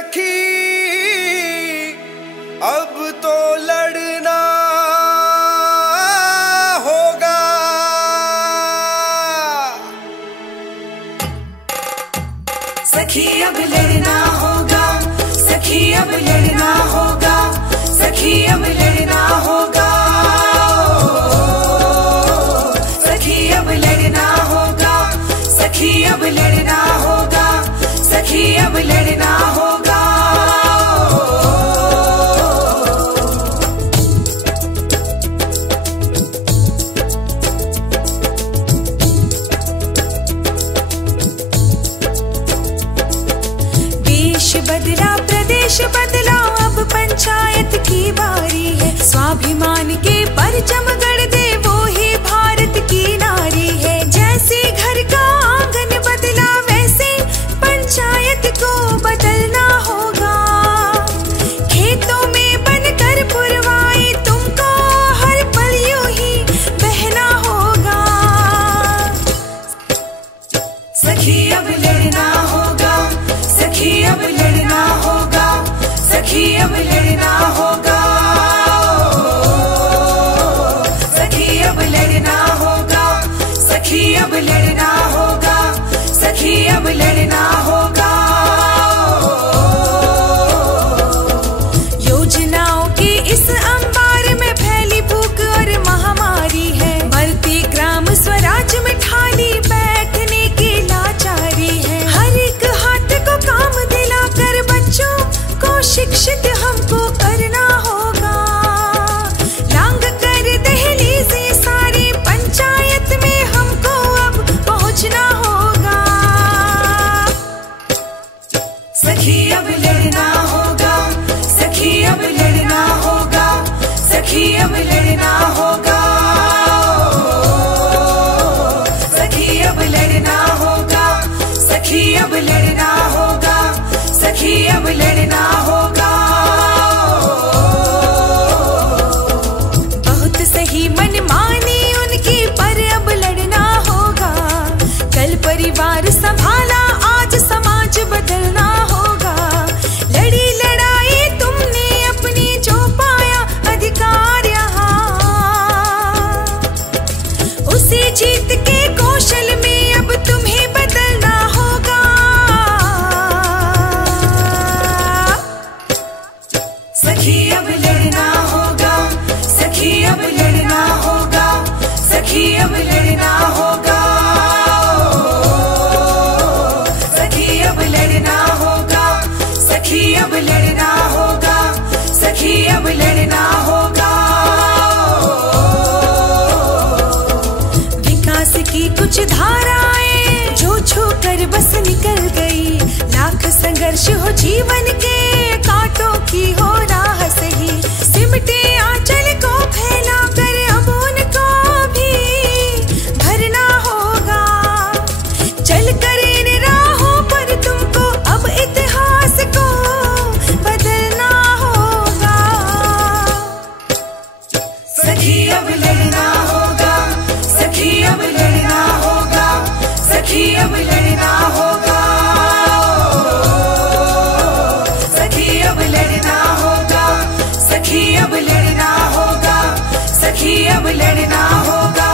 सखी अब तो लड़ना होगा। सखी अब लड़ना होगा, सखी अब लड़ना होगा, सखी अब लड़ना होगा, सखी अब लड़ना होगा, सखी अब लड़ना होगा, सखी अब लड़ना होगा। देश बदला प्रदेश बदला अब पंचायत की बारी है। स्वाभिमान के परचम गढ़ दे वो ही भारत की नारी है। जैसे घर का आंगन बदला वैसे पंचायत को बदलना होगा। खेतों में बनकर पुरवाई तुमको हर पल यूं ही बहना होगा। सखी अब लड़ना होगा, सखी अब लड़ना होगा, सखी अब लड़ना होगा, सखी अब लड़ना होगा, सखी अब लड़ना होगा, सखी अब लड़ना होगा। योजनाओं के इस अंबार में फैली भूख और महामारी है। मरती ग्राम स्वराज में ठाली बैठने की लाचारी है। हर एक हाथ को काम दिलाकर बच्चों को शिक्षित हमको करना होगा। लांग कर दहलीज़े सारी पंचायत में हमको अब पहुंचना होगा। सखी अब लड़ना होगा, सखी अब लड़ना होगा, सखी अब लड़ना होगा, सखी अब लड़ना होगा, सखी अब लड़ना होगा, सखी अब लड़ना होगा। बहुत सही मनमानी उनकी पर अब लड़ना होगा। कल परिवार संभाला आज समाज बदलना होगा। लड़ी लड़ाई तुमने अपनी जो पाया अधिकार यहाँ, उसे जीत के कौशल में अब तुम्हें बदलना होगा। सखी अब लड़ना होगा, सखी अब लड़ना होगा, सखी अब लड़ना होगा, सखी अब लड़ना होगा, सखी अब लड़ना होगा, सखी अब लड़ना होगा। विकास की कुछ धाराएं जो छू कर बस निकल गई। लाख संघर्ष हो जीवन के कांटों की हो राह सही। सिमटे आंचल को फैला कर अब उनको भी भरना होगा। चल कर इन राहों पर तुमको अब इतिहास को बदलना होगा। सखी अब लड़ना होगा, सखी अब लड़ना होगा, सखी अब लड़ना होगा, सखी अब लड़ना होगा, सखी अब लड़ना होगा, सखी अब लड़ना होगा।